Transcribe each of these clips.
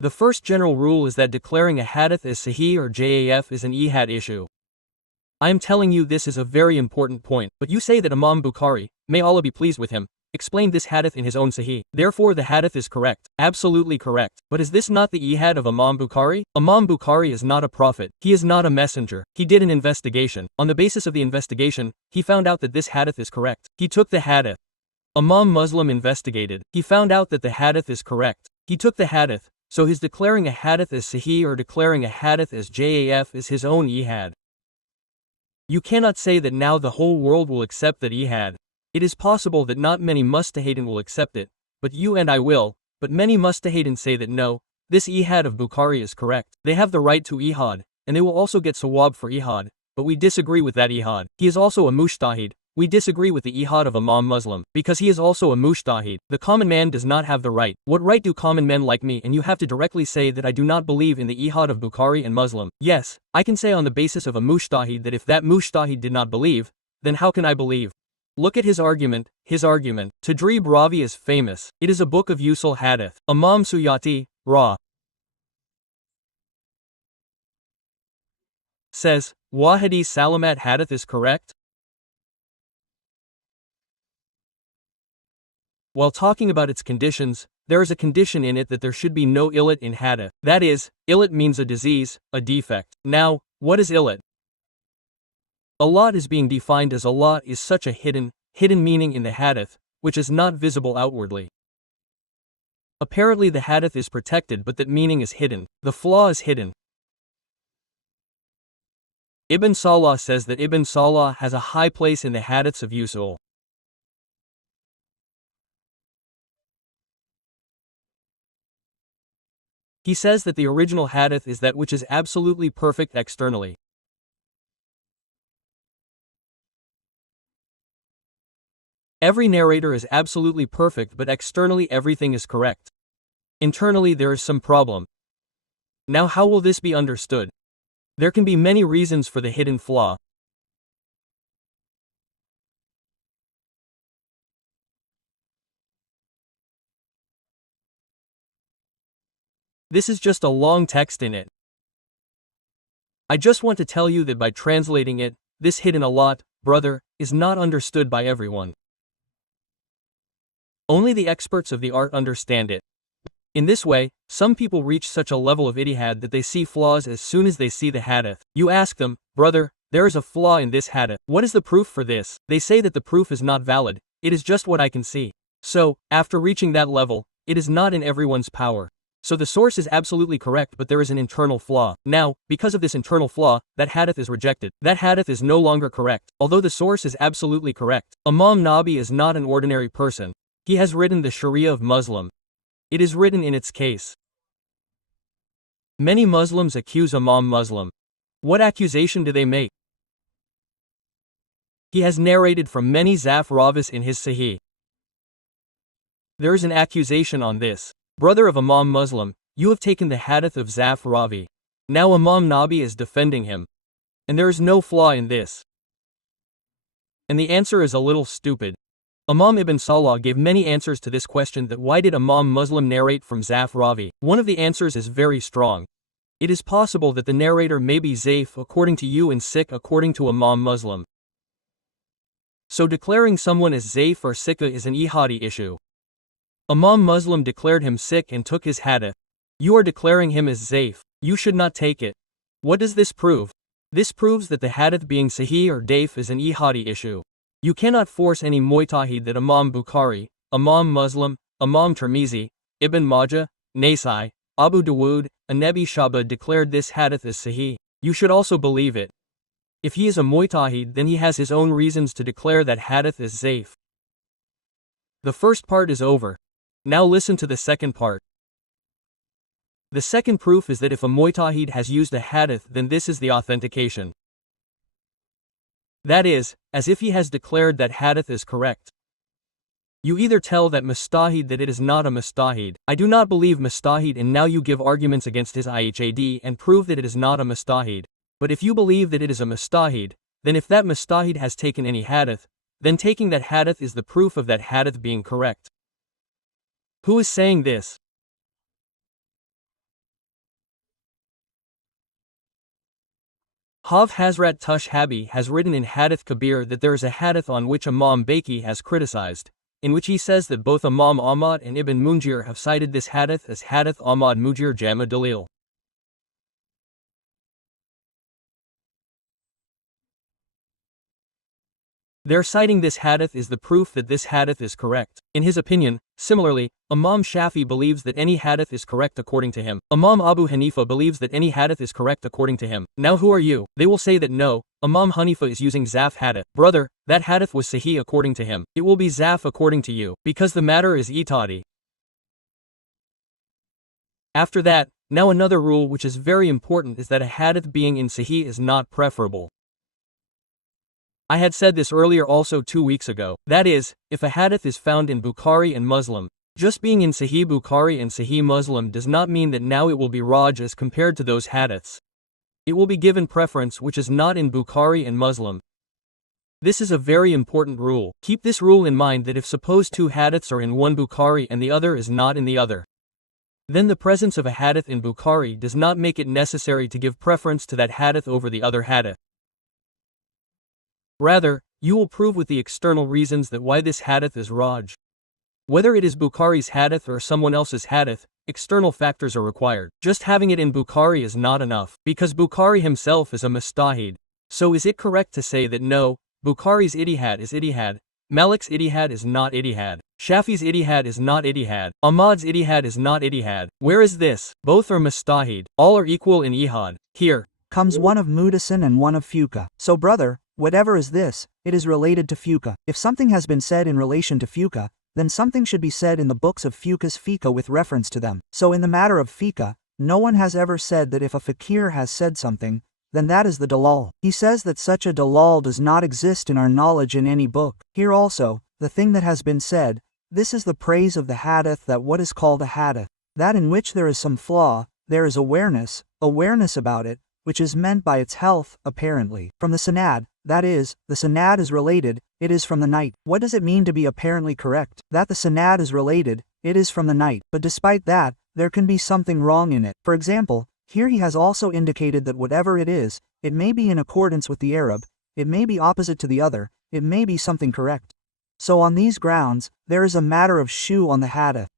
The first general rule is that declaring a hadith as sahih or da'if is an ijtihad issue. I am telling you this is a very important point, but you say that Imam Bukhari, may Allah be pleased with him, explained this hadith in his own sahih. Therefore the hadith is correct, absolutely correct. But is this not the ijtihad of Imam Bukhari? Imam Bukhari is not a prophet, he is not a messenger. He did an investigation. On the basis of the investigation, he found out that this hadith is correct. He took the hadith. Imam Muslim investigated. He found out that the hadith is correct. He took the hadith. So his declaring a hadith as sahih or declaring a hadith as da'if is his own ijtihad. You cannot say that now the whole world will accept that ijtihad. It is possible that not many mujtahidin will accept it, but you and I will, but many mujtahidin say that no, this ijtihad of Bukhari is correct. They have the right to ijtihad, and they will also get sawab for ijtihad, but we disagree with that ijtihad. He is also a mujtahid. We disagree with the ijtihad of Imam Muslim, because he is also a mujtahid. The common man does not have the right. What right do common men like me and you have to directly say that I do not believe in the ijtihad of Bukhari and Muslim? Yes, I can say on the basis of a mujtahid that if that mujtahid did not believe, then how can I believe? Look at his argument. Tadrib Ravi is famous. It is a book of usool hadith. Imam Suyati, Ra. says, Wajidi Salamat hadith is correct? While talking about its conditions, there is a condition in it that there should be no illat in hadith. That is, illat means a disease, a defect. Now, what is illat? Illat is being defined as illat is such a hidden meaning in the hadith, which is not visible outwardly. Apparently the hadith is protected but that meaning is hidden. The flaw is hidden. Ibn Salah says that Ibn Salah has a high place in the hadiths of usool. He says that the original hadith is that which is absolutely perfect externally. Every narrator is absolutely perfect but externally everything is correct. Internally there is some problem. Now how will this be understood? There can be many reasons for the hidden flaw. This is just a long text in it. I just want to tell you that by translating it, this hidden illat, brother, is not understood by everyone. Only the experts of the art understand it. In this way, some people reach such a level of ijtihad that they see flaws as soon as they see the hadith. You ask them, brother, there is a flaw in this hadith. What is the proof for this? They say that the proof is not valid. It is just what I can see. So, after reaching that level, it is not in everyone's power. So the source is absolutely correct but there is an internal flaw. Now, because of this internal flaw, that hadith is rejected. That hadith is no longer correct. Although the source is absolutely correct. Imam Nabi is not an ordinary person. He has written the Sharia of Muslim. It is written in its case. Many Muslims accuse Imam Muslim. What accusation do they make? He has narrated from many Zaf Ravis in his Sahih. There is an accusation on this. Brother of Imam Muslim, you have taken the hadith of Zaf Ravi. Now Imam Nabi is defending him. And there is no flaw in this. And the answer is a little stupid. Imam Ibn Salah gave many answers to this question that why did Imam Muslim narrate from Zaf Ravi? One of the answers is very strong. It is possible that the narrator may be Zaif according to you and Sikh according to Imam Muslim. So declaring someone as Zaif or Sikha is an ijtihadi issue. Imam Muslim declared him Sikh and took his hadith. You are declaring him as Zaif. You should not take it. What does this prove? This proves that the hadith being Sahih or Daif is an ijtihadi issue. You cannot force any mujtahid that Imam Bukhari, Imam Muslim, Imam Tirmizi, Ibn Majah, Nasai, Abu Dawood, and Nabi Shabba declared this hadith as Sahih. You should also believe it. If he is a mujtahid then he has his own reasons to declare that hadith as Zaif. The first part is over. Now listen to the second part. The second proof is that if a mujtahid has used a hadith then this is the authentication. That is, as if he has declared that hadith is correct. You either tell that mustahid that it is not a mustahid. I do not believe mustahid and now you give arguments against his ihad and prove that it is not a mustahid. But if you believe that it is a mustahid, then if that mustahid has taken any hadith, then taking that hadith is the proof of that hadith being correct. Who is saying this? Hav Hazrat Tush Habi has written in Hadith Kabir that there is a hadith on which Imam Baqi has criticized, in which he says that both Imam Ahmad and Ibn Munjir have cited this hadith as Hadith Ahmad Mujir Jama Dalil. Their citing this hadith is the proof that this hadith is correct. In his opinion, similarly, Imam Shafi believes that any hadith is correct according to him. Imam Abu Hanifa believes that any hadith is correct according to him. Now who are you? They will say that no, Imam Hanifa is using Zaf hadith. Brother, that hadith was sahih according to him. It will be Zaf according to you, because the matter is itadi. After that, now another rule which is very important is that a hadith being in sahih is not preferable. I had said this earlier also 2 weeks ago. That is, if a hadith is found in Bukhari and Muslim, just being in Sahih Bukhari and Sahih Muslim does not mean that now it will be Raj as compared to those hadiths. It will be given preference which is not in Bukhari and Muslim. This is a very important rule. Keep this rule in mind that if suppose two hadiths are in one Bukhari and the other is not in the other, then the presence of a hadith in Bukhari does not make it necessary to give preference to that hadith over the other hadith. Rather, you will prove with the external reasons that why this hadith is Raj. Whether it is Bukhari's hadith or someone else's hadith, external factors are required. Just having it in Bukhari is not enough, because Bukhari himself is a mustahid. So is it correct to say that no, Bukhari's ijtihad is ijtihad, Malik's ijtihad is not ijtihad, Shafi's ijtihad is not ijtihad, Ahmad's ijtihad is not ijtihad? Where is this? Both are mustahid. All are equal in ijtihad. Here comes one of Mudasin and one of Fuqah. So brother, whatever is this, it is related to Fuqah. If something has been said in relation to Fuqah, then something should be said in the books of Fuqah's fiqh with reference to them. So in the matter of fiqh, no one has ever said that if a fakir has said something, then that is the dalal. He says that such a dalal does not exist in our knowledge in any book. Here also, the thing that has been said, this is the praise of the hadith, that what is called a hadith, that in which there is some flaw, there is awareness about it, which is meant by its health, apparently. From the sanad, that is, the sanad is related, it is from the night. What does it mean to be apparently correct? That the sanad is related, it is from the night. But despite that, there can be something wrong in it. For example, here he has also indicated that whatever it is, it may be in accordance with the Arab, it may be opposite to the other, it may be something correct. So on these grounds, there is a matter of shu on the hadith.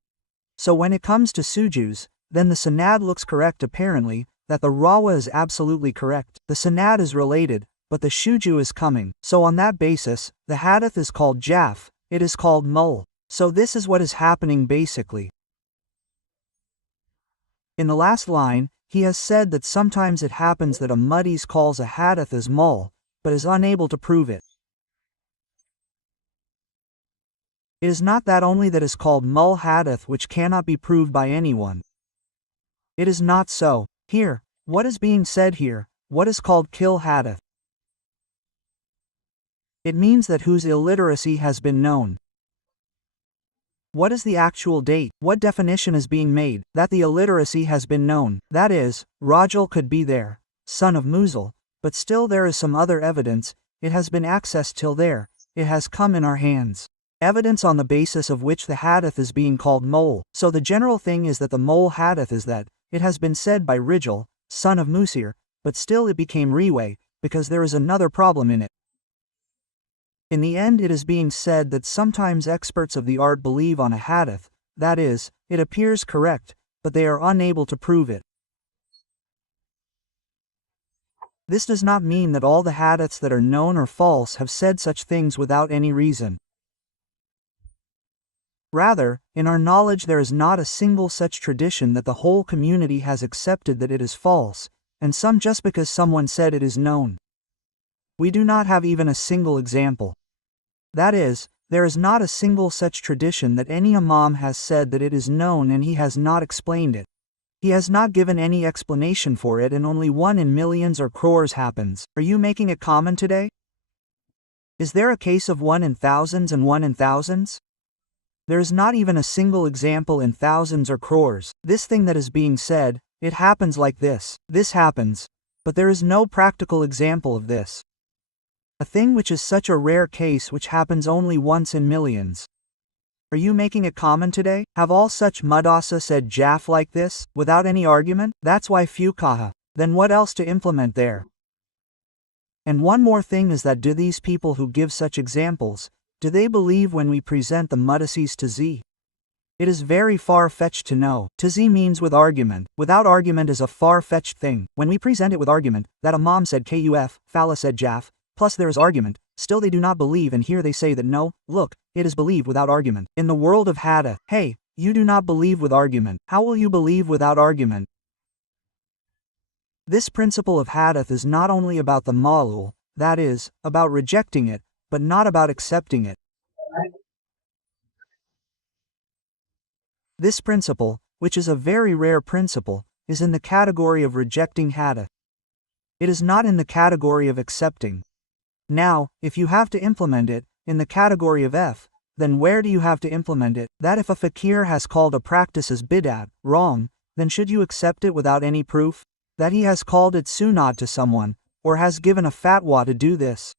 So when it comes to sujus, then the sanad looks correct apparently, that the rawa is absolutely correct. The sanad is related, but the shuju is coming. So on that basis, the hadith is called jaf, it is called mul. So this is what is happening basically. In the last line, he has said that sometimes it happens that a muddis calls a hadith as mul, but is unable to prove it. It is not that only that is called mul hadith which cannot be proved by anyone. It is not so. Here, what is being said here, what is called kil hadith? It means that whose illiteracy has been known. What is the actual date? What definition is being made? That the illiteracy has been known. That is, Rajul could be there, son of Muzal, but still there is some other evidence, it has been accessed till there, it has come in our hands. Evidence on the basis of which the hadith is being called mol. So the general thing is that the mol hadith is that, it has been said by Rijal, son of Musir, but still it became Riway, because there is another problem in it. In the end it is being said that sometimes experts of the art believe on a hadith, that is, it appears correct, but they are unable to prove it. This does not mean that all the hadiths that are known or false have said such things without any reason. Rather, in our knowledge there is not a single such tradition that the whole community has accepted that it is false, and some just because someone said it is known. We do not have even a single example. That is, there is not a single such tradition that any imam has said that it is known and he has not explained it. He has not given any explanation for it, and only 1 in millions or crores happens. Are you making it common today? Is there a case of 1 in thousands and 1 in thousands? There is not even a single example in thousands or crores. This thing that is being said, it happens like this. This happens. But there is no practical example of this. A thing which is such a rare case which happens only once in millions. Are you making it common today? Have all such madrasa said jaf like this, without any argument? That's why fuqaha. Then what else to implement there? And one more thing is that do these people who give such examples, do they believe when we present the mudasis to Z? It is very far-fetched to know. To Z means with argument. Without argument is a far-fetched thing. When we present it with argument, that Imam said Kuf, Fala said Jaf, plus there is argument, still they do not believe, and here they say that no, look, it is believed without argument. In the world of hadith, hey, you do not believe with argument. How will you believe without argument? This principle of hadith is not only about the ma'lul, that is, about rejecting it, but not about accepting it. This principle, which is a very rare principle, is in the category of rejecting hadith. It is not in the category of accepting. Now, if you have to implement it, in the category of F, then where do you have to implement it? That if a fakir has called a practice as bid'at, wrong, then should you accept it without any proof? That he has called it sunnah to someone, or has given a fatwa to do this.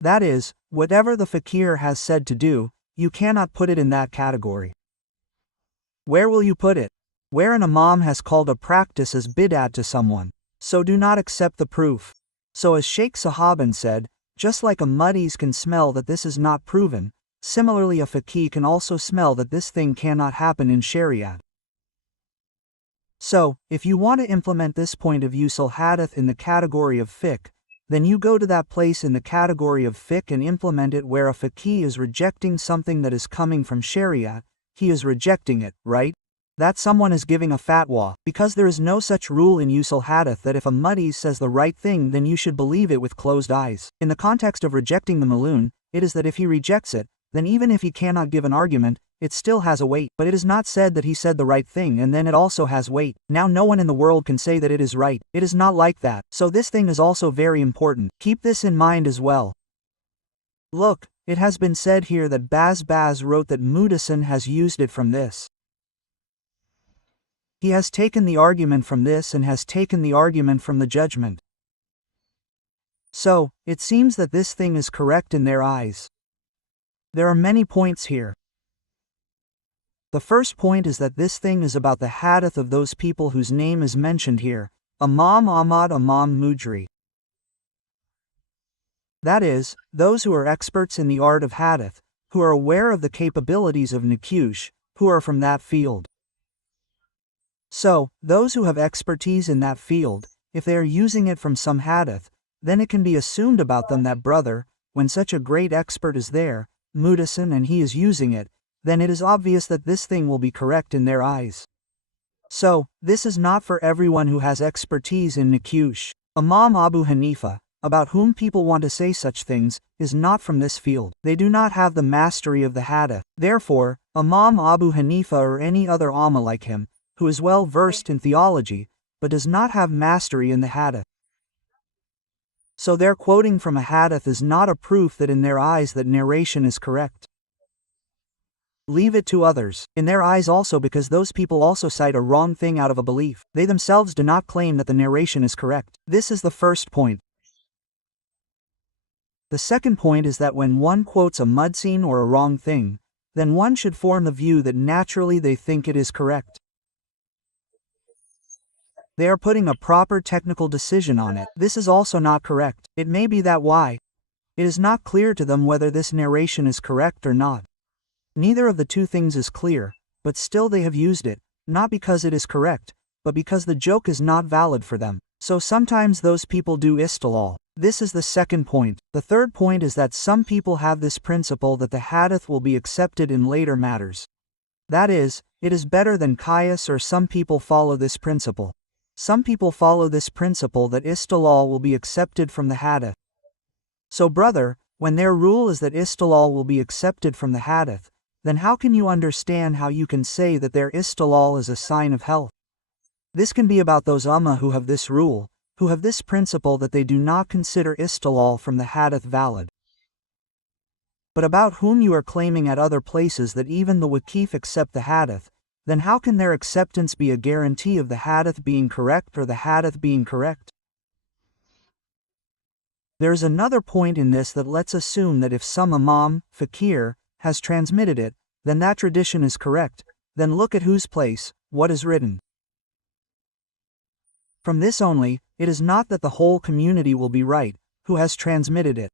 That is, whatever the fakir has said to do, you cannot put it in that category. Where will you put it? Where an imam has called a practice as bid'at to someone. So do not accept the proof. So as Shaikh Sahaban said, just like a muddies can smell that this is not proven, similarly a faqih can also smell that this thing cannot happen in Shariat. So, if you want to implement this point of usool hadith in the category of fiqh, then you go to that place in the category of fiqh and implement it where a faqih is rejecting something that is coming from Shariat. He is rejecting it, right? That someone is giving a fatwa, because there is no such rule in usool hadith that if a muddies says the right thing then you should believe it with closed eyes. In the context of rejecting the maloon, it is that if he rejects it, then even if he cannot give an argument, it still has a weight. But it is not said that he said the right thing and then it also has weight. Now no one in the world can say that it is right. It is not like that. So this thing is also very important. Keep this in mind as well. Look, it has been said here that Baz wrote that Mudasan has used it from this. He has taken the argument from this and has taken the argument from the judgment. So, it seems that this thing is correct in their eyes. There are many points here. The first point is that this thing is about the hadith of those people whose name is mentioned here, Imam Ahmad, Imam Mujri. That is, those who are experts in the art of hadith, who are aware of the capabilities of nukush, who are from that field. So, those who have expertise in that field, if they are using it from some hadith, then it can be assumed about them that brother, when such a great expert is there, Mudasan, and he is using it, then it is obvious that this thing will be correct in their eyes. So, this is not for everyone who has expertise in nukush. Imam Abu Hanifa, about whom people want to say such things, is not from this field. They do not have the mastery of the hadith. Therefore, Imam Abu Hanifa or any other Amma like him, who is well versed in theology, but does not have mastery in the hadith. So their quoting from a hadith is not a proof that in their eyes that narration is correct. Leave it to others, in their eyes also, because those people also cite a wrong thing out of a belief. They themselves do not claim that the narration is correct. This is the first point. The second point is that when one quotes a mudseen or a wrong thing, then one should form the view that naturally they think it is correct. They are putting a proper technical decision on it. This is also not correct. It may be that why? It is not clear to them whether this narration is correct or not. Neither of the two things is clear, but still they have used it, not because it is correct, but because the joke is not valid for them. So sometimes those people do istilal. This is the second point. The third point is that some people have this principle that the hadith will be accepted in later matters. That is, it is better than qiyas, or some people follow this principle. Some people follow this principle that istilal will be accepted from the hadith. So brother, when their rule is that istilal will be accepted from the hadith, then how can you understand how you can say that their istilal is a sign of health? This can be about those ummah who have this rule, who have this principle that they do not consider istilal from the hadith valid. But about whom you are claiming at other places that even the waqif accept the hadith, then how can their acceptance be a guarantee of the hadith being correct or the hadith being correct? There is another point in this that lets assume that if some imam, fakir, has transmitted it, then that tradition is correct. Then look at whose place, what is written. From this only, it is not that the whole community will be right, who has transmitted it.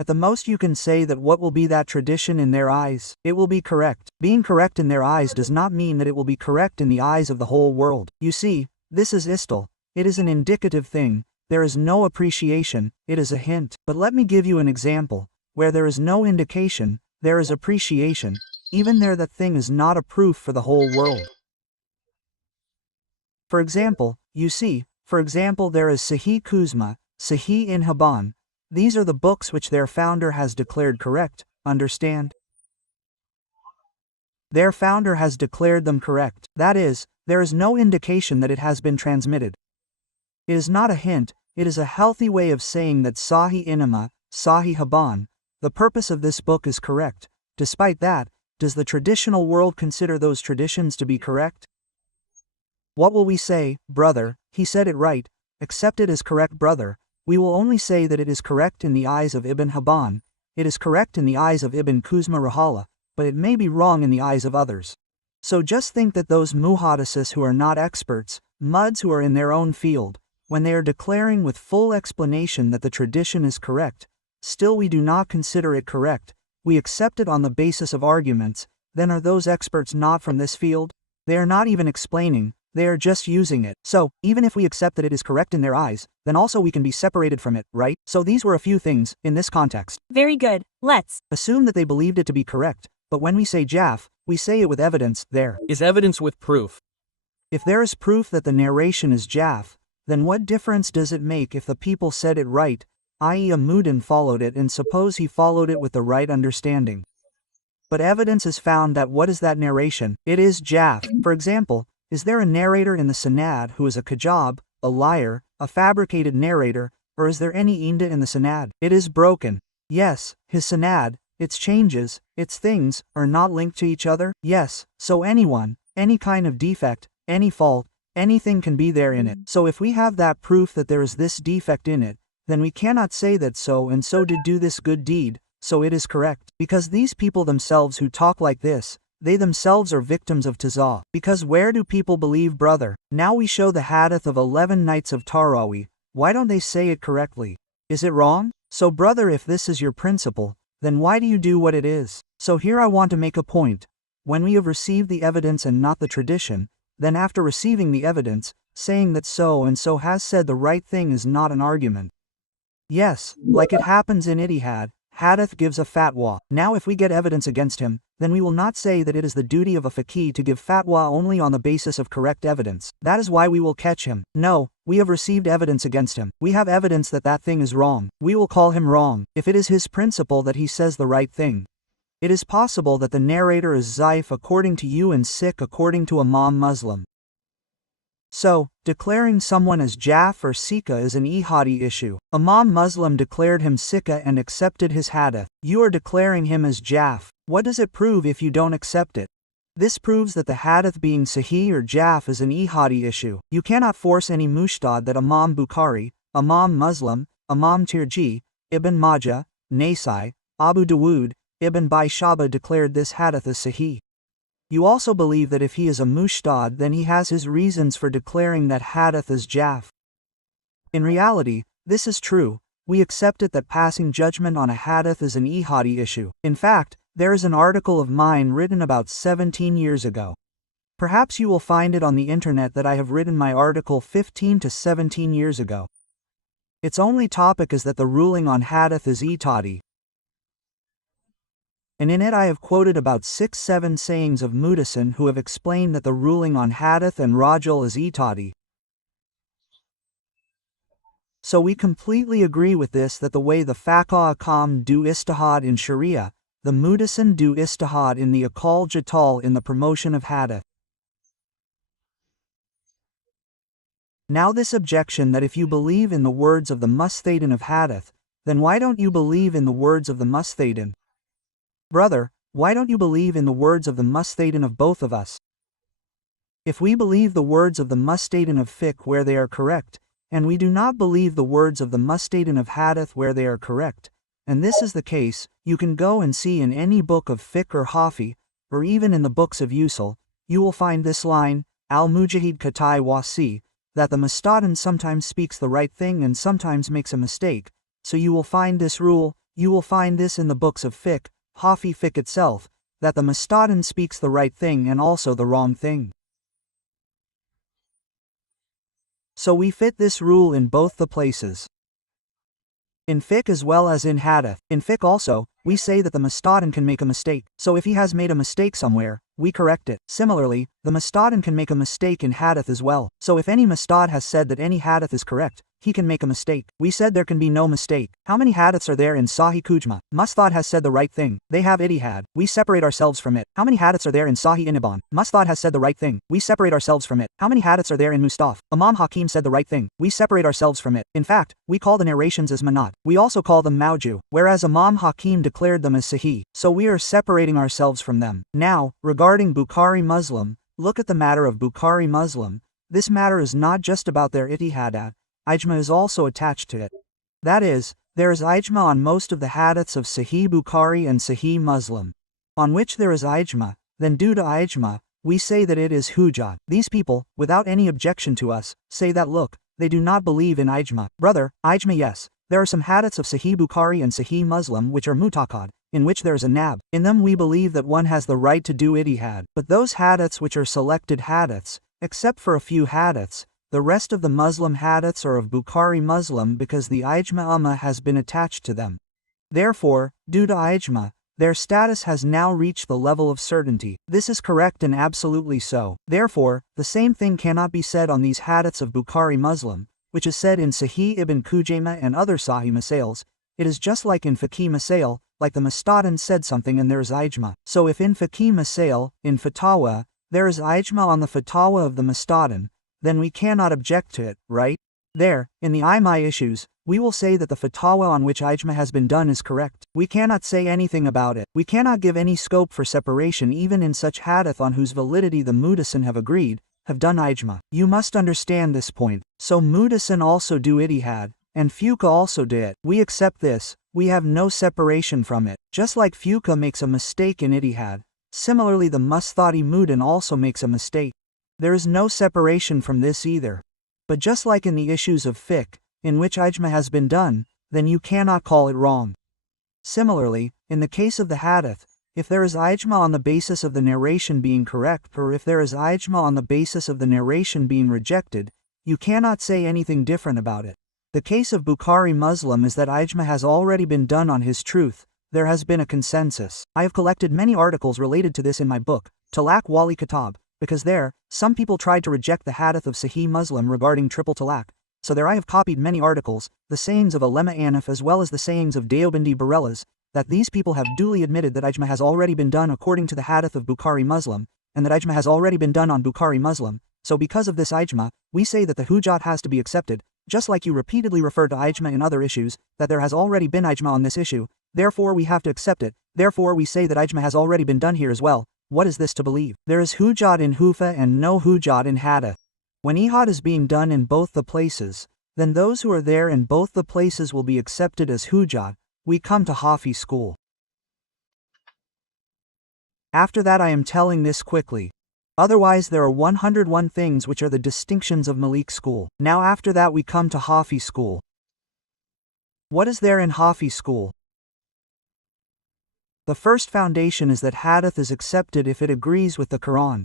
At the most you can say that what will be that tradition in their eyes, it will be correct. Being correct in their eyes does not mean that it will be correct in the eyes of the whole world. You see, this is istil. It is an indicative thing. There is no appreciation, it is a hint. But let me give you an example. Where there is no indication, there is appreciation. Even there that thing is not a proof for the whole world. For example, you see, there is Sahih Kuzma, Sahih in Hibban. These are the books which their founder has declared correct, understand? Their founder has declared them correct. That is, there is no indication that it has been transmitted. It is not a hint, it is a healthy way of saying that Sahih Inama, Sahih Hibban, the purpose of this book is correct. Despite that, does the traditional world consider those traditions to be correct? What will we say, brother, he said it right, accept it as correct, brother? We will only say that it is correct in the eyes of Ibn Hibban, it is correct in the eyes of Ibn Kuzma Rahala, but it may be wrong in the eyes of others. So just think that those muhaddisis who are not experts, muds who are in their own field, when they are declaring with full explanation that the tradition is correct, still we do not consider it correct, we accept it on the basis of arguments, then are those experts not from this field? They are not even explaining, they are just using it. So, even if we accept that it is correct in their eyes, then also we can be separated from it, right? So these were a few things, in this context. Very good, let's assume that they believed it to be correct, but when we say Jaf, we say it with evidence. There is evidence with proof. If there is proof that the narration is Jaf, then what difference does it make if the people said it right, i.e. a Mudin followed it and suppose he followed it with the right understanding? But evidence is found that what is that narration? It is Jaf. For example, is there a narrator in the Sanad who is a Kajab, a liar, a fabricated narrator, or is there any Inda in the Sanad? It is broken. Yes, his Sanad, its changes, its things, are not linked to each other? Yes, so anyone, any kind of defect, any fault, anything can be there in it. So if we have that proof that there is this defect in it, then we cannot say that so and so did do this good deed, so it is correct. Because these people themselves who talk like this, they themselves are victims of tazah. Because where do people believe, brother? Now we show the hadith of 11 nights of Taraweeh, why don't they say it correctly? Is it wrong? So brother, if this is your principle, then why do you do what it is? So here I want to make a point. When we have received the evidence and not the tradition, then after receiving the evidence, saying that so and so has said the right thing is not an argument. Yes, like it happens in Ijtihad, Hadith gives a fatwa. Now if we get evidence against him, then we will not say that it is the duty of a faqih to give fatwa only on the basis of correct evidence. That is why we will catch him. No, we have received evidence against him. We have evidence that that thing is wrong. We will call him wrong, if it is his principle that he says the right thing. It is possible that the narrator is zaif according to you and sikh according to Imam Muslim. So, declaring someone as Jaf or Sika is an Ihadi issue. Imam Muslim declared him Sika and accepted his hadith. You are declaring him as Jaf. What does it prove if you don't accept it? This proves that the hadith being Sahih or Jaf is an Ihadi issue. You cannot force any mushtad that Imam Bukhari, Imam Muslim, Imam Tirji, Ibn Majah, Nasai, Abu Dawood, Ibn Baishaba declared this hadith as Sahih. You also believe that if he is a mushtad then he has his reasons for declaring that hadith as Jaf. In reality, this is true. We accept it that passing judgment on a hadith is an Ihadi issue. In fact, there is an article of mine written about 17 years ago. Perhaps you will find it on the internet that I have written my article 15 to 17 years ago. Its only topic is that the ruling on hadith is Itadi. And in it I have quoted about 6-7 sayings of Mudasin who have explained that the ruling on hadith and rajul is Itadi. So we completely agree with this, that the way the Faqih Akam do istihad in Sharia, the Mudasin do istihad in the Aqal Jatal in the promotion of hadith. Now this objection that if you believe in the words of the Mustadin of hadith, then why don't you believe in the words of the Mustadin? Brother, why don't you believe in the words of the Mustadin of both of us? If we believe the words of the Mustadin of fiqh where they are correct, and we do not believe the words of the Mustadin of hadith where they are correct, and this is the case, you can go and see in any book of fiqh or Hanfi, or even in the books of usool, you will find this line, Al-Mujahid Katai Wasi, that the Mustadin sometimes speaks the right thing and sometimes makes a mistake, so you will find this rule, you will find this in the books of fiqh, Hafi fiqh itself, that the Mustadin speaks the right thing and also the wrong thing. So we fit this rule in both the places. In fiqh as well as in hadith. In fiqh also, we say that the Mustadin can make a mistake, so if he has made a mistake somewhere, we correct it. Similarly, the Mustadin can make a mistake in hadith as well, so if any Mustad has said that any hadith is correct, he can make a mistake. We said there can be no mistake. How many hadiths are there in Sahih Kujma? Mustad has said the right thing. They have ijtihad. We separate ourselves from it. How many hadiths are there in Sahih Iniban? Mustad has said the right thing. We separate ourselves from it. How many hadiths are there in Mustaf? Imam Hakim said the right thing. We separate ourselves from it. In fact, we call the narrations as manat. We also call them mawju, whereas Imam Hakim declared them as sahih. So we are separating ourselves from them. Now, regarding Bukhari Muslim, look at the matter of Bukhari Muslim. This matter is not just about their ijtihad. Ijma is also attached to it. That is, there is ijma on most of the hadiths of Sahih Bukhari and Sahih Muslim, on which there is ijma, then due to ijma, we say that it is hujjat. These people, without any objection to us, say that look, they do not believe in ijma. Brother, ijma yes, there are some hadiths of Sahih Bukhari and Sahih Muslim which are mutakad, in which there is a nab. In them we believe that one has the right to do ijtihad. But those hadiths which are selected hadiths, except for a few hadiths, the rest of the Muslim hadiths are of Bukhari Muslim because the ijma ummah has been attached to them. Therefore, due to ijma, their status has now reached the level of certainty. This is correct and absolutely so. Therefore, the same thing cannot be said on these hadiths of Bukhari Muslim, which is said in Sahih ibn Khuzaymah and other Sahih Masails. It is just like in Fiqh Masail, like the Mustadin said something and there is ijma. So if in Fiqh Masail, in Fatawa, there is ijma on the Fatawa of the Mustadin, then we cannot object to it, right? There, in the Imai issues, we will say that the fatwa on which ijma has been done is correct. We cannot say anything about it. We cannot give any scope for separation even in such hadith on whose validity the Mudasin have agreed, have done ijma. You must understand this point. So Mudasin also do ijtihad, and Fuqah also do it. We accept this, we have no separation from it. Just like Fuqah makes a mistake in ijtihad, similarly the Mustadi Mudin also makes a mistake. There is no separation from this either. But just like in the issues of fiqh, in which ijma has been done, then you cannot call it wrong. Similarly, in the case of the hadith, if there is ijma on the basis of the narration being correct or if there is ijma on the basis of the narration being rejected, you cannot say anything different about it. The case of Bukhari Muslim is that ijma has already been done on his truth. There has been a consensus. I have collected many articles related to this in my book, Talaq Wali Kitab, because there, some people tried to reject the hadith of Sahih Muslim regarding triple talaq. So there I have copied many articles, the sayings of Ulema Anif as well as the sayings of Deobandi Barellas, that these people have duly admitted that ijma has already been done according to the hadith of Bukhari Muslim, and that ijma has already been done on Bukhari Muslim. So because of this ijma, we say that the hujjat has to be accepted, just like you repeatedly refer to ijma in other issues, that there has already been ijma on this issue, therefore we have to accept it, therefore we say that ijma has already been done here as well. What is this to believe? There is hujjat in Hufa and no hujjat in hadith. When ijtihad is being done in both the places, then those who are there in both the places will be accepted as hujjat. We come to Hafi school. After that I am telling this quickly. Otherwise there are 101 things which are the distinctions of Malik school. Now after that we come to Hafi school. What is there in Hafi school? The first foundation is that hadith is accepted if it agrees with the Quran.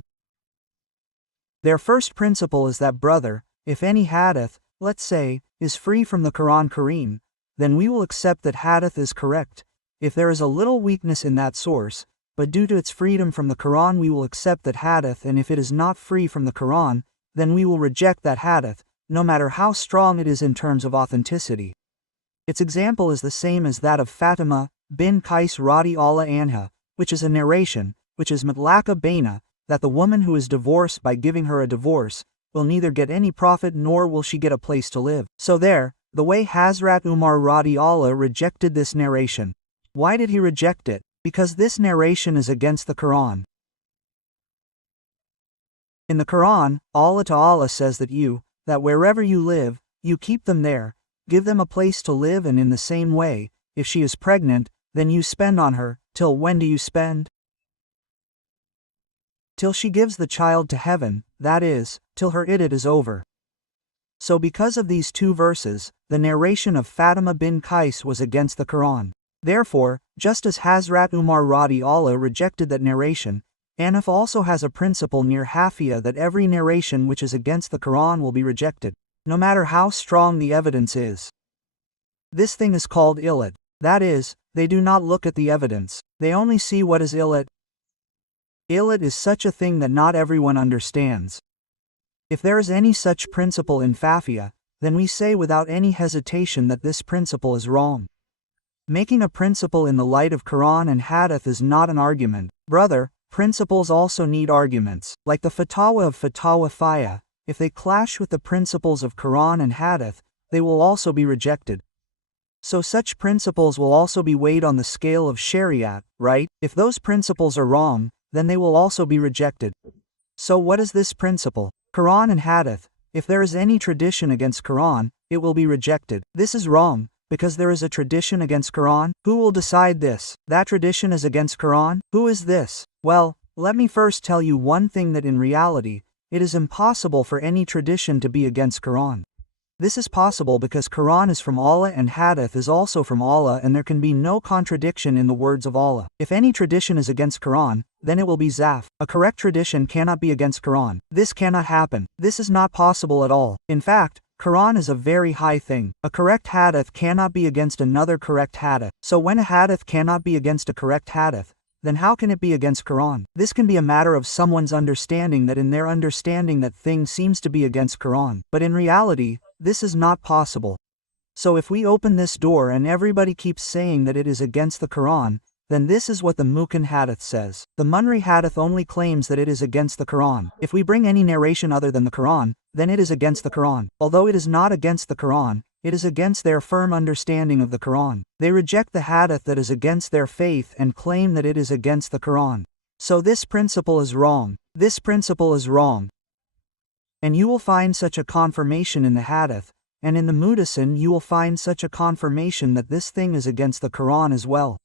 Their first principle is that brother, if any hadith, let's say, is free from the Quran Kareem, then we will accept that hadith is correct. If there is a little weakness in that source, but due to its freedom from the Quran we will accept that hadith, and if it is not free from the Quran, then we will reject that hadith, no matter how strong it is in terms of authenticity. Its example is the same as that of Fatima bin Qais Radi Allah Anha, which is a narration, which is mutlaka baina, that the woman who is divorced by giving her a divorce, will neither get any profit nor will she get a place to live. So there, the way Hazrat Umar Radi Allah rejected this narration. Why did he reject it? Because this narration is against the Quran. In the Quran, Allah Ta'ala says that wherever you live, you keep them there, give them a place to live, and in the same way, if she is pregnant, then you spend on her. Till when do you spend? Till she gives the child to heaven, that is, till her iddat is over. So because of these two verses, the narration of Fatima bin Qais was against the Quran. Therefore, just as Hazrat Umar Allah rejected that narration, Hanaf also has a principle near Hafia that every narration which is against the Quran will be rejected, no matter how strong the evidence is. This thing is called illat. That is, they do not look at the evidence, they only see what is illat. Illat is such a thing that not everyone understands. If there is any such principle in Fafia, then we say without any hesitation that this principle is wrong. Making a principle in the light of Quran and Hadith is not an argument. Brother, principles also need arguments. Like the fatwa of Fatawa Faya, if they clash with the principles of Quran and Hadith, they will also be rejected. So such principles will also be weighed on the scale of Shariat, right? If those principles are wrong, then they will also be rejected. So what is this principle? Quran and Hadith. If there is any tradition against Quran, it will be rejected. This is wrong, because there is a tradition against Quran. Who will decide this? That tradition is against Quran? Who is this? Well, let me first tell you one thing, that in reality, it is impossible for any tradition to be against Quran. This is possible because Quran is from Allah and Hadith is also from Allah, and there can be no contradiction in the words of Allah. If any tradition is against Quran, then it will be zaf. A correct tradition cannot be against Quran. This cannot happen. This is not possible at all. In fact, Quran is a very high thing. A correct hadith cannot be against another correct hadith. So when a hadith cannot be against a correct hadith, then how can it be against Quran? This can be a matter of someone's understanding, that in their understanding that thing seems to be against Quran. But in reality, this is not possible. So if we open this door and everybody keeps saying that it is against the Quran, then this is what the Muqin Hadith says. The Munri Hadith only claims that it is against the Quran. If we bring any narration other than the Quran, then it is against the Quran. Although it is not against the Quran, it is against their firm understanding of the Quran. They reject the Hadith that is against their faith and claim that it is against the Quran. So this principle is wrong. This principle is wrong. And you will find such a confirmation in the Hadith, and in the Mudasin you will find such a confirmation that this thing is against the Quran as well.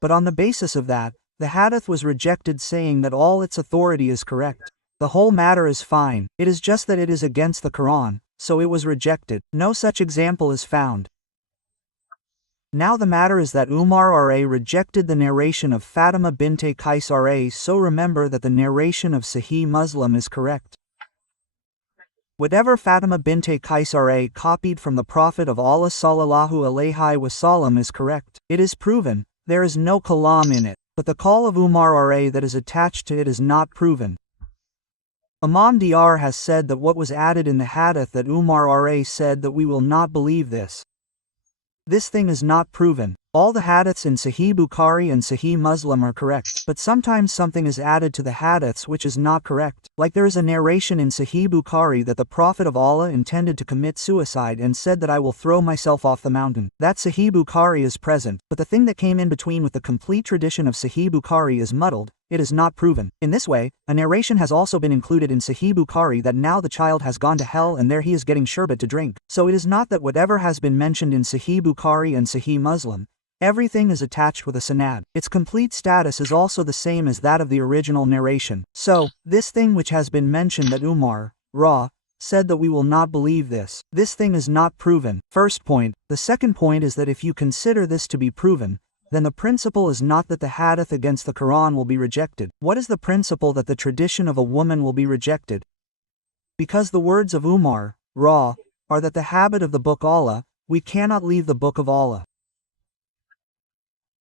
But on the basis of that, the Hadith was rejected, saying that all its authority is correct. The whole matter is fine, it is just that it is against the Quran, so it was rejected. No such example is found. Now the matter is that Umar rejected the narration of Fatima binte Qais, so remember that the narration of Sahih Muslim is correct. Whatever Fatima binte Qais copied from the Prophet of Allah sallallahu alaihi wasallam is correct. It is proven. There is no kalam in it, but the call of Umar that is attached to it is not proven. Imam Dr has said that what was added in the hadith that Umar said that we will not believe this. This thing is not proven. All the hadiths in Sahih Bukhari and Sahih Muslim are correct, but sometimes something is added to the hadiths which is not correct. Like there is a narration in Sahih Bukhari that the Prophet of Allah intended to commit suicide and said that I will throw myself off the mountain. That Sahih Bukhari is present, but the thing that came in between with the complete tradition of Sahih Bukhari is muddled. It is not proven. In this way, a narration has also been included in Sahih Bukhari that now the child has gone to hell and there he is getting sherbet to drink. So it is not that whatever has been mentioned in Sahih Bukhari and Sahih Muslim, everything is attached with a sanad. Its complete status is also the same as that of the original narration. So, this thing which has been mentioned that Umar said that we will not believe this. This thing is not proven. First point. The second point is that if you consider this to be proven, then the principle is not that the hadith against the Quran will be rejected. What is the principle that the tradition of a woman will be rejected? Because the words of Umar are that the habit of the book Allah, we cannot leave the book of Allah.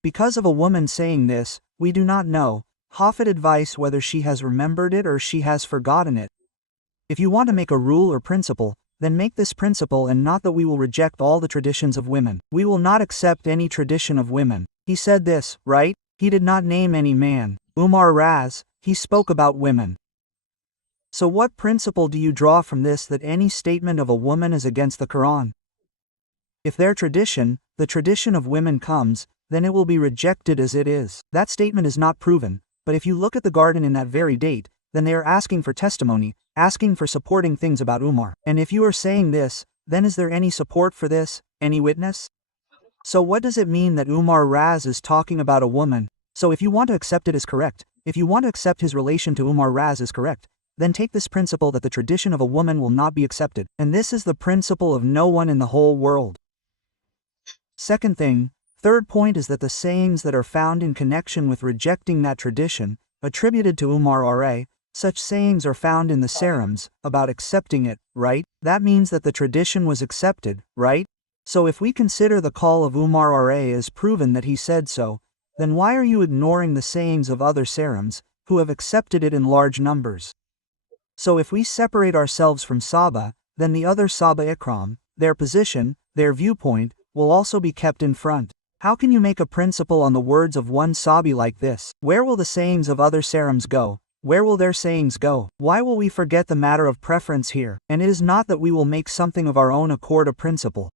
Because of a woman saying this, we do not know, Hafid advice whether she has remembered it or she has forgotten it. If you want to make a rule or principle, then make this principle, and not that we will reject all the traditions of women. We will not accept any tradition of women. He said this, right? He did not name any man. Umar he spoke about women. So what principle do you draw from this that any statement of a woman is against the Quran? If their tradition, the tradition of women comes, then it will be rejected as it is. That statement is not proven, but if you look at the garden in that very date, then they are asking for testimony, asking for supporting things about Umar. And if you are saying this, then is there any support for this, any witness? So what does it mean that Umar is talking about a woman? So if you want to accept it as correct, if you want to accept his relation to Umar is correct, then take this principle that the tradition of a woman will not be accepted, and this is the principle of no one in the whole world. Second thing, third point is that the sayings that are found in connection with rejecting that tradition, attributed to Umar R.A., such sayings are found in the Sarams, about accepting it, right? That means that the tradition was accepted, right? So if we consider the call of Umar R.A. as proven that he said so, then why are you ignoring the sayings of other Sarams, who have accepted it in large numbers? So if we separate ourselves from Sahaba, then the other Sahaba Ikram, their position, their viewpoint, will also be kept in front. How can you make a principle on the words of one Sahabi like this? Where will the sayings of other Sarams go? Where will their sayings go? Why will we forget the matter of preference here? And it is not that we will make something of our own accord a principle.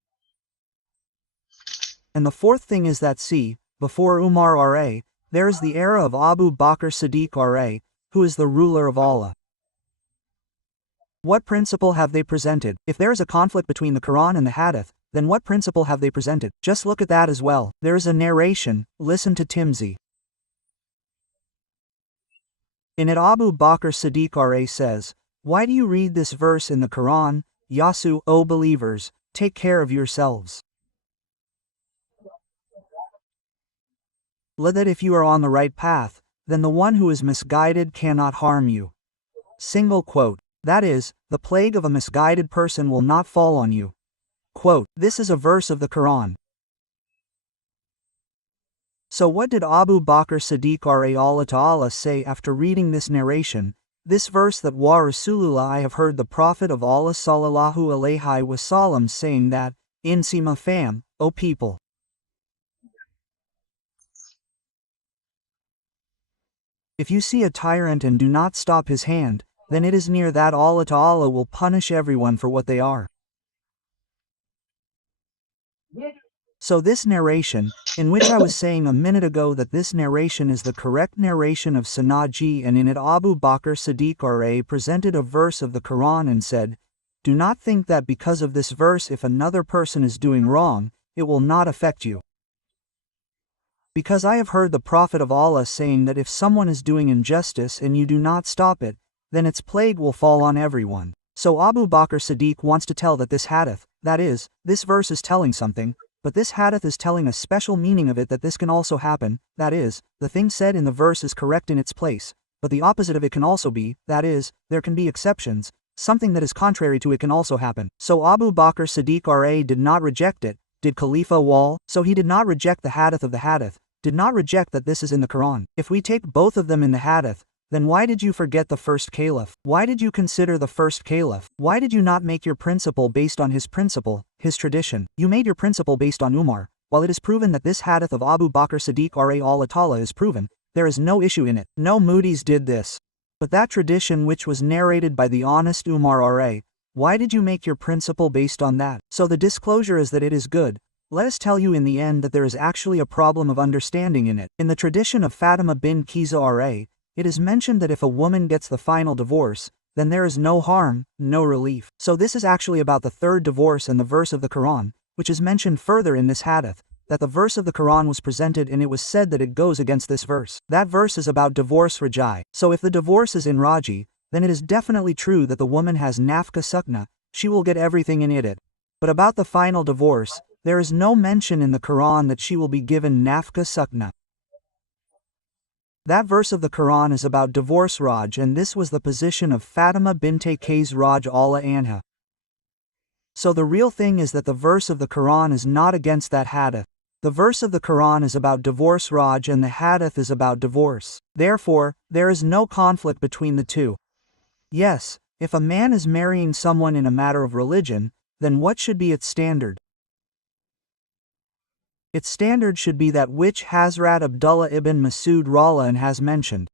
And the fourth thing is that before Umar R.A., there is the era of Abu Bakr Siddiq R.A., who is the ruler of Allah. What principle have they presented? If there is a conflict between the Quran and the Hadith, then what principle have they presented? Just look at that as well. There is a narration, listen to Timzi. In it Abu Bakr Siddiq R.A. says, "Why do you read this verse in the Quran? Yasu, O believers, take care of yourselves. Let that if you are on the right path, then the one who is misguided cannot harm you." Single quote. That is, the plague of a misguided person will not fall on you. Quote, this is a verse of the Quran. So what did Abu Bakr Siddiq R.A. Ta'ala say after reading this narration, this verse that wa Rasulullah, I have heard the Prophet of Allah sallallahu alayhi wasallam saying that, in Sima fam, O people. If you see a tyrant and do not stop his hand, then it is near that Allah Ta'ala will punish everyone for what they are. So this narration, in which I was saying a minute ago that this narration is the correct narration of Sanaji, and in it Abu Bakr Siddiq R.A. presented a verse of the Quran and said, do not think that because of this verse if another person is doing wrong, it will not affect you. Because I have heard the Prophet of Allah saying that if someone is doing injustice and you do not stop it, then its plague will fall on everyone. So Abu Bakr Siddiq wants to tell that this hadith, that is, this verse is telling something, but this hadith is telling a special meaning of it, that this can also happen, that is, the thing said in the verse is correct in its place, but the opposite of it can also be, that is, there can be exceptions, something that is contrary to it can also happen. So Abu Bakr Siddiq R.A. did not reject it, did Khalifa Wal? So he did not reject the hadith of the hadith, did not reject that this is in the Quran. If we take both of them in the hadith, then why did you forget the first caliph? Why did you consider the first caliph? Why did you not make your principle based on his principle, his tradition? You made your principle based on Umar. While it is proven that this hadith of Abu Bakr Siddiq R.A. Allah Ta'ala is proven, there is no issue in it. No Moody's did this. But that tradition which was narrated by the honest Umar R.A., why did you make your principle based on that? So the disclosure is that it is good. Let us tell you in the end that there is actually a problem of understanding in it. In the tradition of Fatima bin Qiza R.A., it is mentioned that if a woman gets the final divorce, then there is no harm, no relief. So this is actually about the third divorce and the verse of the Quran, which is mentioned further in this hadith, that the verse of the Quran was presented and it was said that it goes against this verse. That verse is about divorce rajai. So if the divorce is in raji, then it is definitely true that the woman has nafka sukna, she will get everything in it. But about the final divorce, there is no mention in the Quran that she will be given nafka sukna. That verse of the Quran is about divorce Raj, and this was the position of Fatima binte Qais Raj Allah Anha. So the real thing is that the verse of the Quran is not against that hadith. The verse of the Quran is about divorce Raj and the hadith is about divorce. Therefore, there is no conflict between the two. Yes, if a man is marrying someone in a matter of religion, then what should be its standard? Its standard should be that which Hazrat Abdullah ibn Masud Rallah has mentioned.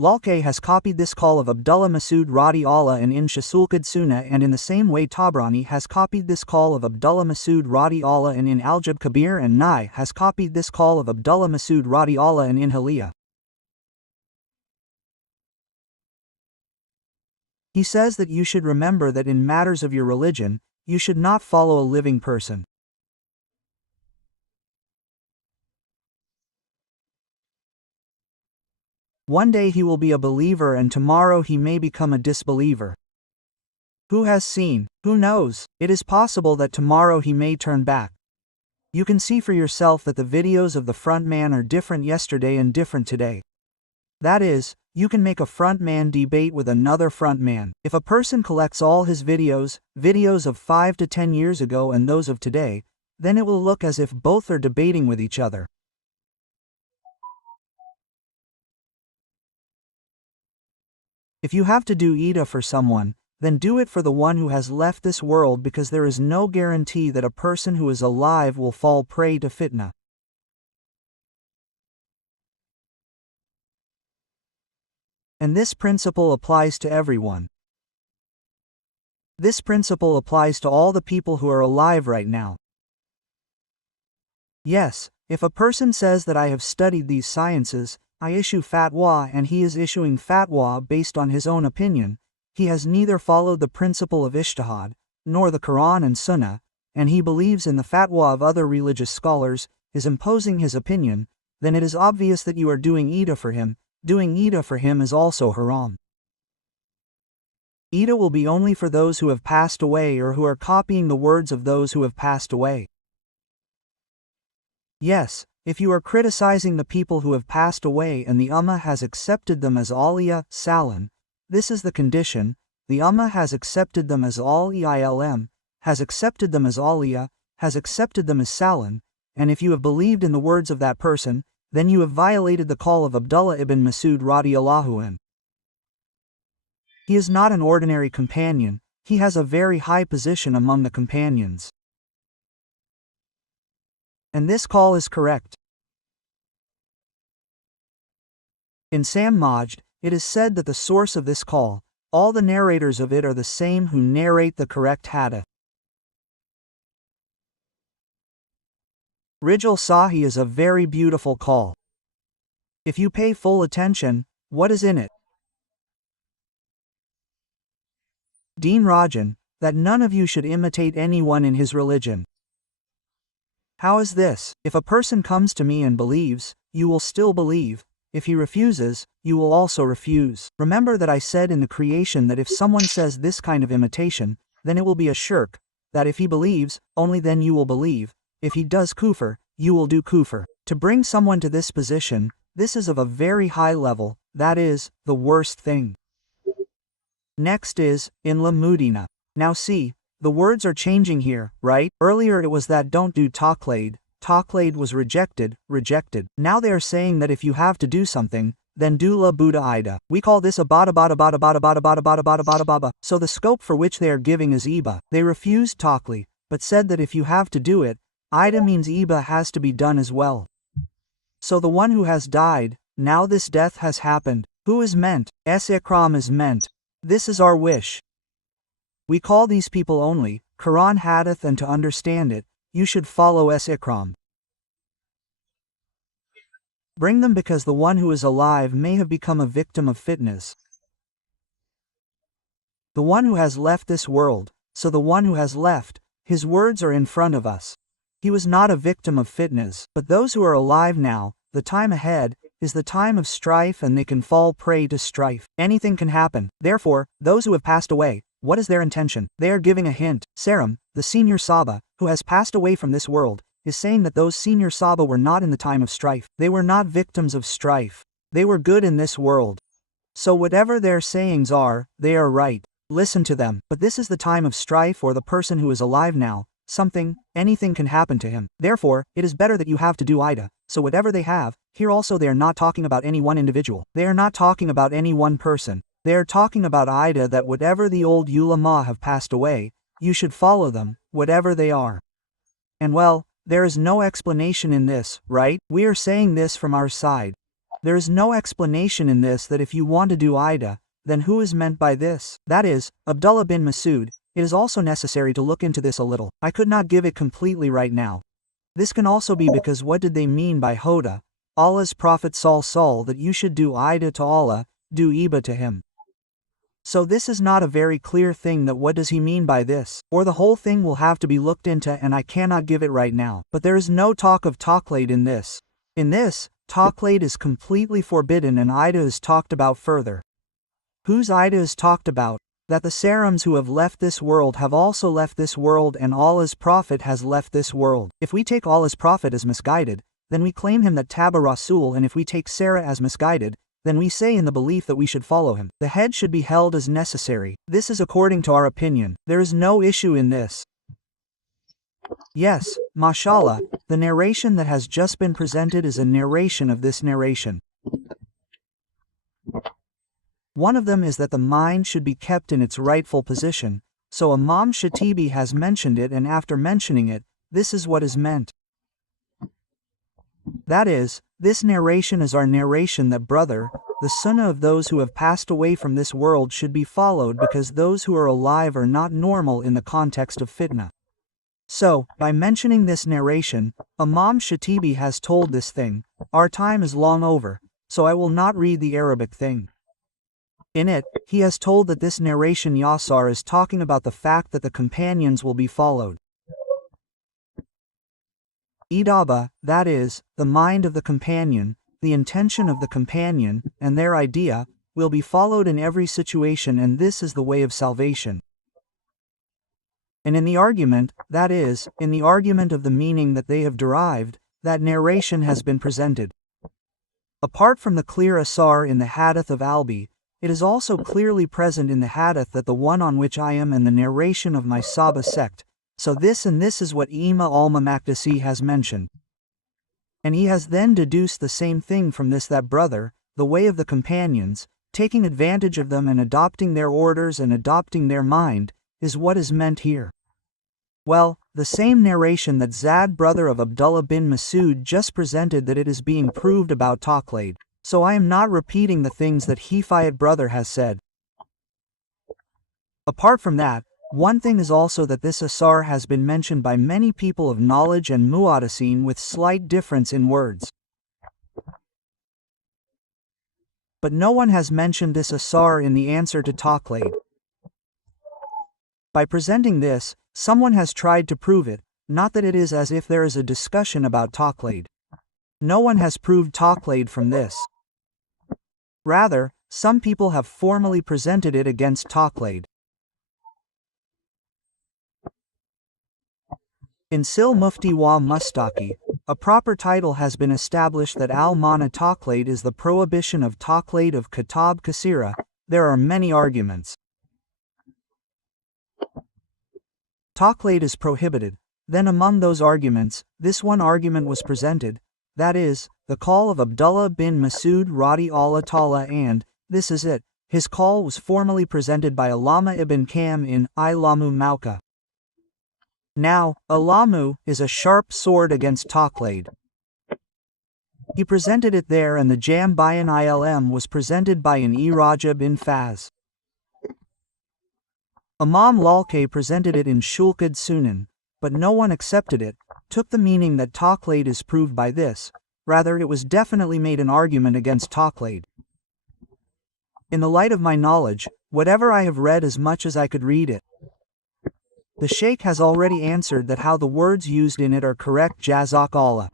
Lalke has copied this call of Abdullah Masud Radi Allah in Shasulkad Sunnah, and in the same way Tabrani has copied this call of Abdullah Masud Radi Allah in Aljab Kabir, and Nai has copied this call of Abdullah Masud Radi Allah in Hiliyah. He says that you should remember that in matters of your religion, you should not follow a living person. One day he will be a believer and tomorrow he may become a disbeliever. Who has seen? Who knows? It is possible that tomorrow he may turn back. You can see for yourself that the videos of the front man are different yesterday and different today. That is, you can make a front man debate with another front man. If a person collects all his videos of 5 to 10 years ago and those of today, then it will look as if both are debating with each other. If you have to do Ida for someone, then do it for the one who has left this world, because there is no guarantee that a person who is alive will fall prey to fitna. And this principle applies to everyone. This principle applies to all the people who are alive right now. Yes, if a person says that I have studied these sciences, I issue fatwa, and he is issuing fatwa based on his own opinion, he has neither followed the principle of ijtihad, nor the Quran and Sunnah, and he believes in the fatwa of other religious scholars, is imposing his opinion, then it is obvious that you are doing Ida for him. Doing Ida for him is also haram. Ida will be only for those who have passed away or who are copying the words of those who have passed away. Yes, if you are criticizing the people who have passed away and the Ummah has accepted them as Aliyah, Salan, this is the condition: the Ummah has accepted them as Al-Ilm, has accepted them as Aliyah, has accepted them as Salan, and if you have believed in the words of that person, then you have violated the call of Abdullah ibn Masud radiyallahu anh. He is not an ordinary companion, he has a very high position among the companions. And this call is correct. In Sam Majd, it is said that the source of this call, all the narrators of it are the same who narrate the correct hadith. Rijal Sahih is a very beautiful call. If you pay full attention, what is in it? Deen Rajan, that none of you should imitate anyone in his religion. How is this? If a person comes to me and believes, you will still believe. If he refuses, you will also refuse. Remember that I said in the creation that if someone says this kind of imitation, then it will be a shirk, that if he believes, only then you will believe. If he does kufr, you will do kufr. To bring someone to this position, this is of a very high level, that is, the worst thing. Next is, in La Mudina. Now see, the words are changing here, right? Earlier it was that don't do taqlid. Taqlid was rejected. Now they are saying that if you have to do something, then do la Buddha Ida. We call this a bada bada bada bada bada bada bada bada bada bada. So the scope for which they are giving is Iba. They refused taqli, but said that if you have to do it, Ida means Iba has to be done as well. So the one who has died, now this death has happened. Who is meant? Ikram is meant. This is our wish. We call these people only, Quran Hadith, and to understand it, you should follow Ikram. Bring them, because the one who is alive may have become a victim of fitnas. The one who has left this world, so the one who has left, his words are in front of us. He was not a victim of fitnas, but those who are alive now, the time ahead, is the time of strife, and they can fall prey to strife. Anything can happen. Therefore, those who have passed away, what is their intention? They are giving a hint. Saram, the senior Sahaba, who has passed away from this world, is saying that those senior Sahaba were not in the time of strife. They were not victims of strife. They were good in this world. So whatever their sayings are, they are right. Listen to them. But this is the time of strife, or the person who is alive now, anything can happen to him. Therefore, it is better that you have to do Ida. So whatever they have, here also they are not talking about any one individual. They are not talking about any one person. They are talking about Ida, that whatever the old ulama have passed away, you should follow them, whatever they are. And well, there is no explanation in this, right? We are saying this from our side. There is no explanation in this that if you want to do Ida, then who is meant by this? That is, Abdullah bin Masud. It is also necessary to look into this a little. I could not give it completely right now. This can also be because what did they mean by Hoda? Allah's Prophet Saul that you should do Ida to Allah, do Iba to him. So this is not a very clear thing, that what does he mean by this? Or the whole thing will have to be looked into, and I cannot give it right now. But there is no talk of taqlid in this. In this, Taqlid is completely forbidden and Ida is talked about further. Whose Ida is talked about? That the Sarims who have left this world have also left this world and Allah's Prophet has left this world. If we take Allah's Prophet as misguided, then we claim him that Taba Rasul, and if we take Sarah as misguided, then we say in the belief that we should follow him. The head should be held as necessary. This is according to our opinion. There is no issue in this. Yes, mashallah, the narration that has just been presented is a narration of this narration. One of them is that the mind should be kept in its rightful position, so Imam Shatibi has mentioned it, and after mentioning it, this is what is meant. That is, this narration is our narration that brother, the sunnah of those who have passed away from this world should be followed because those who are alive are not normal in the context of fitna. So, by mentioning this narration, Imam Shatibi has told this thing. Our time is long over, so I will not read the Arabic thing. In it, he has told that this narration Yasir is talking about the fact that the companions will be followed. Idaba, that is, the mind of the companion, the intention of the companion, and their idea, will be followed in every situation, and this is the way of salvation. And in the argument, that is, in the argument of the meaning that they have derived, that narration has been presented. Apart from the clear asar in the hadith of Albi, it is also clearly present in the hadith that the one on which I am and the narration of my Saba sect. So this is what Imam al-Makdisi has mentioned. And he has then deduced the same thing from this, that brother, the way of the companions, taking advantage of them and adopting their orders and adopting their mind, is what is meant here. Well, the same narration that Zad brother of Abdullah bin Masud just presented, that it is being proved about Taqlid, so I am not repeating the things that Kifayat brother has said. Apart from that, one thing is also that this asar has been mentioned by many people of knowledge and mu'addisin with slight difference in words. But no one has mentioned this asar in the answer to Taqlid. By presenting this, someone has tried to prove it, not that it is as if there is a discussion about Taqlid. No one has proved Taqlid from this. Rather, some people have formally presented it against Taqlid. In Sil Mufti wa Mustaki, a proper title has been established that al-Mana Taqlid is the prohibition of Taqlid of Kitab Kasira. There are many arguments. Taqlid is prohibited. Then among those arguments, this one argument was presented, that is, the call of Abdullah bin Masud Radi Allah Ta'ala, and, this is it, his call was formally presented by Allama ibn Kam in Ilamu Mauka. Now, Alamu is a sharp sword against Taqlid. He presented it there, and the Jam Bayan Ilm was presented by an Rajab bin Faz. Imam Lalke presented it in Shulqad Sunan, but no one accepted it, took the meaning that Taqlid is proved by this, rather it was definitely made an argument against Taqlid. In the light of my knowledge, whatever I have read as much as I could read it, the Shaikh has already answered that how the words used in it are correct. Jazak Allah.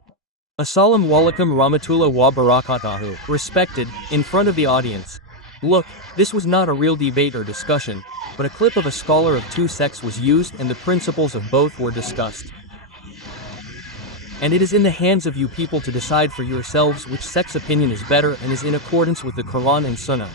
Assalamu alaikum rahmatullah wa barakatuhu. Respected, in front of the audience. Look, this was not a real debate or discussion, but a clip of a scholar of two sects was used and the principles of both were discussed. And it is in the hands of you people to decide for yourselves which sect's opinion is better and is in accordance with the Quran and Sunnah.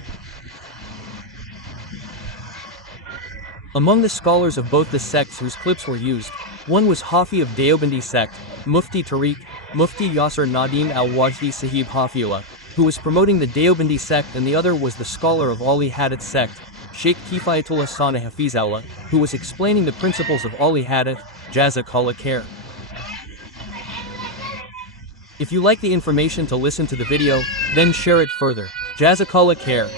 Among the scholars of both the sects whose clips were used, one was Hafi of Deobandi sect, Mufti Tariq, Mufti Yasir Nadeem al-Wajidi Sahib Hafiullah, who was promoting the Deobandi sect, and the other was the scholar of Ali Hadith sect, Shaikh Kifayatullah Sana Hafizullah, who was explaining the principles of Ali Hadith. Jazakallah khair. If you like the information to listen to the video, then share it further. Jazakallah khair.